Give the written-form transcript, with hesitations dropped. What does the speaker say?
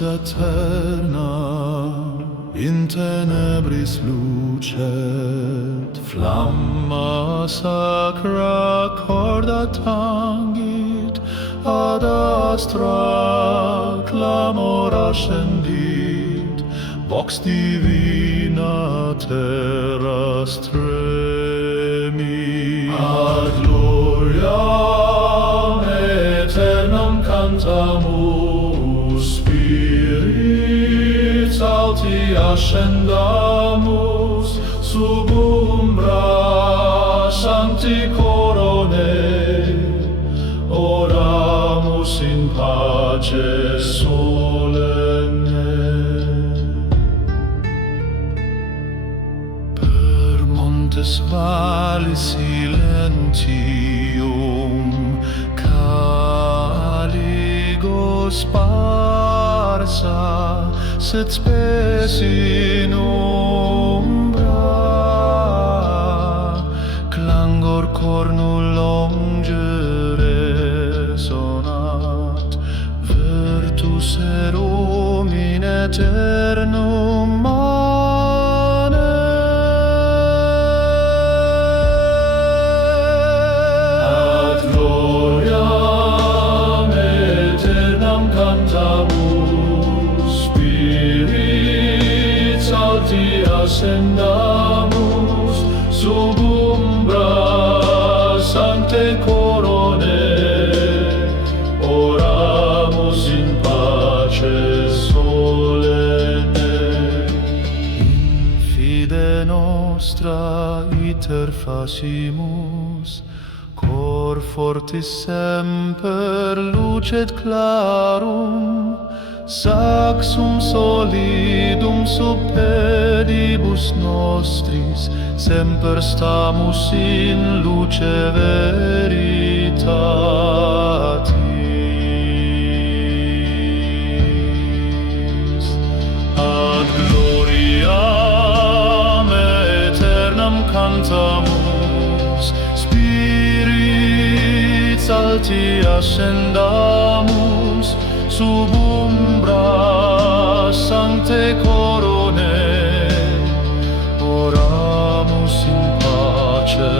eterna in tenebris lucet, flamma sacra corda tangit, ad astra clamor ascendit, vox divina terra stremi. Ad gloriam aeternam cantamus, spirits alti ascendamus, sub umbra sancti coronae, oramus in pace solenne. Per montes vallis silentium, caligo sparsa, sed spes in umbra, clangor cornul longe resonat, virtus erum in aeternum manet. Ad gloriam aeternam cantamus, spirits alti ascendamus, sub umbra sanctae coronae, oramus in pace solenne. In fide nostra iter facimus, cor fortis semper lucet clarum, saxum solidum sub pedibus nostris, semper stamus in luce veritatis. Ad gloriam aeternam cantamus, spirits alti ascendamus, sub umbra sanctae coronae, oramus in pace